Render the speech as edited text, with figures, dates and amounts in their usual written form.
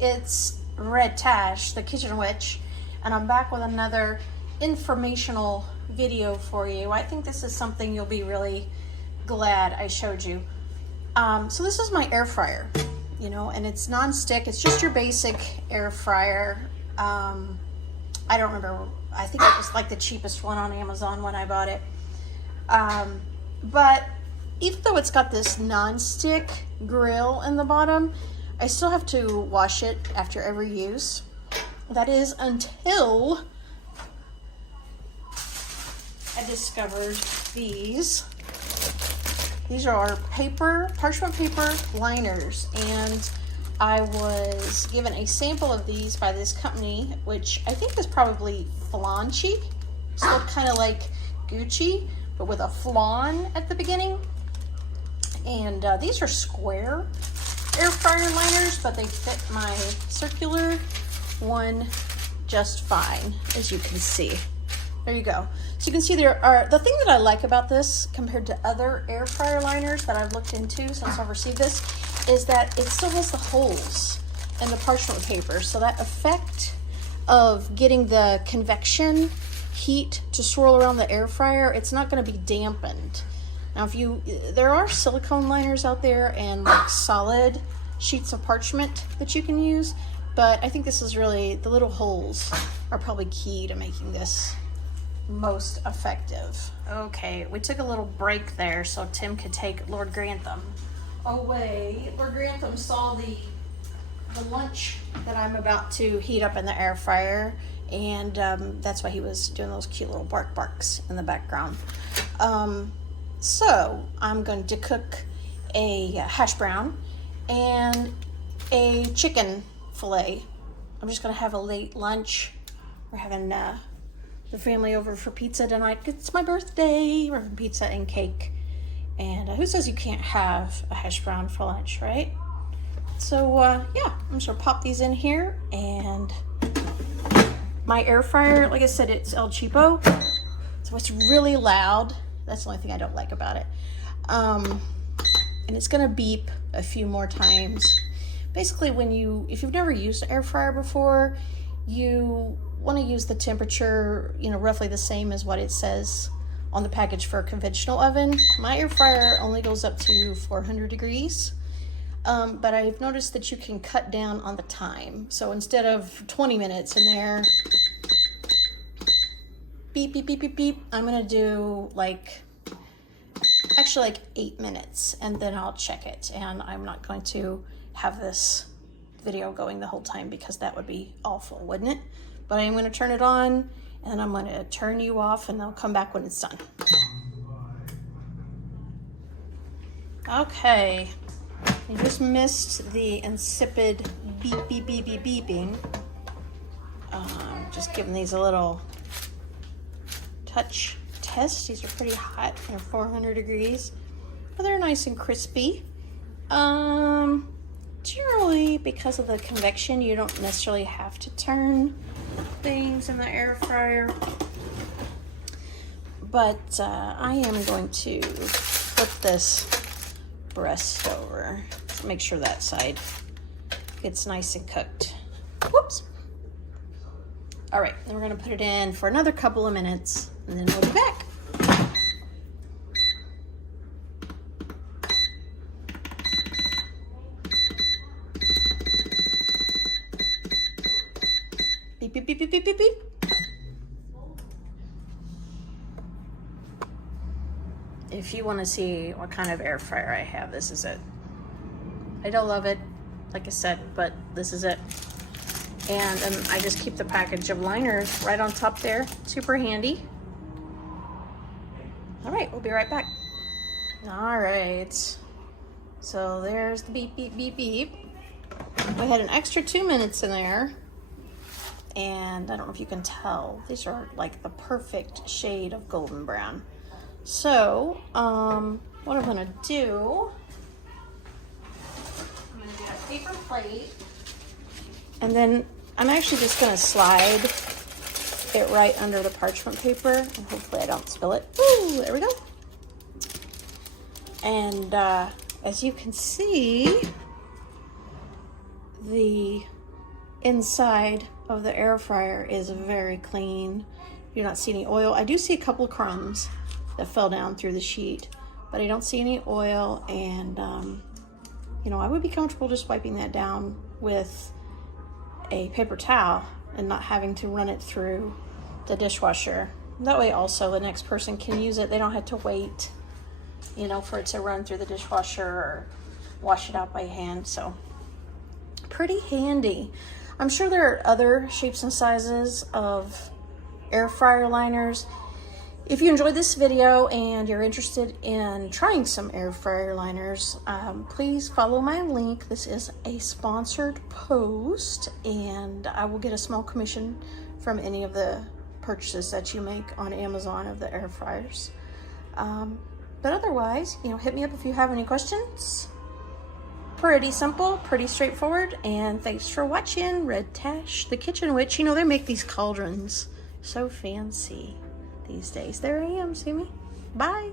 it's Red Tash, the Kitchen Witch, and I'm back with another informational video for you. I think this is something you'll be really glad I showed you. So this is my air fryer, you know, and it's non-stick. It's just your basic air fryer. I don't remember. I think it was like the cheapest one on Amazon when I bought it. But even though it's got this non-stick grill in the bottom, I still have to wash it after every use. That is until I discovered these. These are our parchment paper liners, and I was given a sample of these by this company, which I think is probably flaunchy. So look kind of like Gucci, but with a flawn at the beginning. And these are square air fryer liners, but they fit my circular one just fine, as you can see. There you go. So you can see there are, the thing that I like about this compared to other air fryer liners that I've looked into since I've received this, is that it still has the holes in the parchment paper. So that effect of getting the convection heat to swirl around the air fryer, it's not going to be dampened. Now, there are silicone liners out there and like solid sheets of parchment that you can use, but I think this is really, the little holes are probably key to making this most effective. Okay, we took a little break there so Tim could take Lord Grantham away. Lord Grantham saw the lunch that I'm about to heat up in the air fryer, and that's why he was doing those cute little barks in the background. So I'm going to cook a hash brown and a chicken fillet. I'm just going to have a late lunch. We're having the family over for pizza tonight. It's my birthday. We're having pizza and cake. And who says you can't have a hash brown for lunch, right? So yeah, I'm just going to pop these in here. And my air fryer, like I said, it's El Cheapo. So it's really loud. That's the only thing I don't like about it. And it's gonna beep a few more times. Basically, if you've never used an air fryer before, you wanna use the temperature, you know, roughly the same as what it says on the package for a conventional oven. My air fryer only goes up to 400 degrees. But I've noticed that you can cut down on the time. So instead of 20 minutes in there, beep, beep, beep, beep, beep, I'm gonna do actually 8 minutes, and then I'll check it. And I'm not going to have this video going the whole time because that would be awful, wouldn't it? But I am gonna turn it on, and I'm gonna turn you off, and I'll come back when it's done. Okay, you just missed the insipid beep, beep, beep, beep, beeping. Just giving these a little touch test. These are pretty hot. They're 400 degrees, but they're nice and crispy. Generally, because of the convection, you don't necessarily have to turn things in the air fryer, but I am going to flip this breast over to make sure that side gets nice and cooked. Whoops. All right, then we're gonna put it in for another couple of minutes, and then we'll be back. Beep, beep, beep, beep, beep, beep, beep. If you want to see what kind of air fryer I have, this is it. I don't love it, like I said, but this is it. And I just keep the package of liners right on top there. Super handy. All right, we'll be right back. All right, so there's the beep, beep, beep, beep. We had an extra 2 minutes in there. And I don't know if you can tell, these are like the perfect shade of golden brown. So, what I'm gonna do, I'm gonna get a paper plate, and then I'm actually just gonna slide it right under the parchment paper, and hopefully I don't spill it. Ooh, there we go. And as you can see, the inside of the air fryer is very clean. You do not see any oil. I do see a couple of crumbs that fell down through the sheet, but I don't see any oil. And you know, I would be comfortable just wiping that down with a paper towel and not having to run it through the dishwasher. That way also the next person can use it. They don't have to wait, you know, for it to run through the dishwasher or wash it out by hand. So pretty handy. I'm sure there are other shapes and sizes of air fryer liners. If you enjoyed this video and you're interested in trying some air fryer liners, please follow my link. This is a sponsored post, and I will get a small commission from any of the purchases that you make on Amazon of the air fryers. But otherwise, you know, hit me up if you have any questions. Pretty simple, pretty straightforward, and thanks for watching. Red Tash, the Kitchen Witch. You know, they make these cauldrons so fancy these days. There I am, see me? Bye.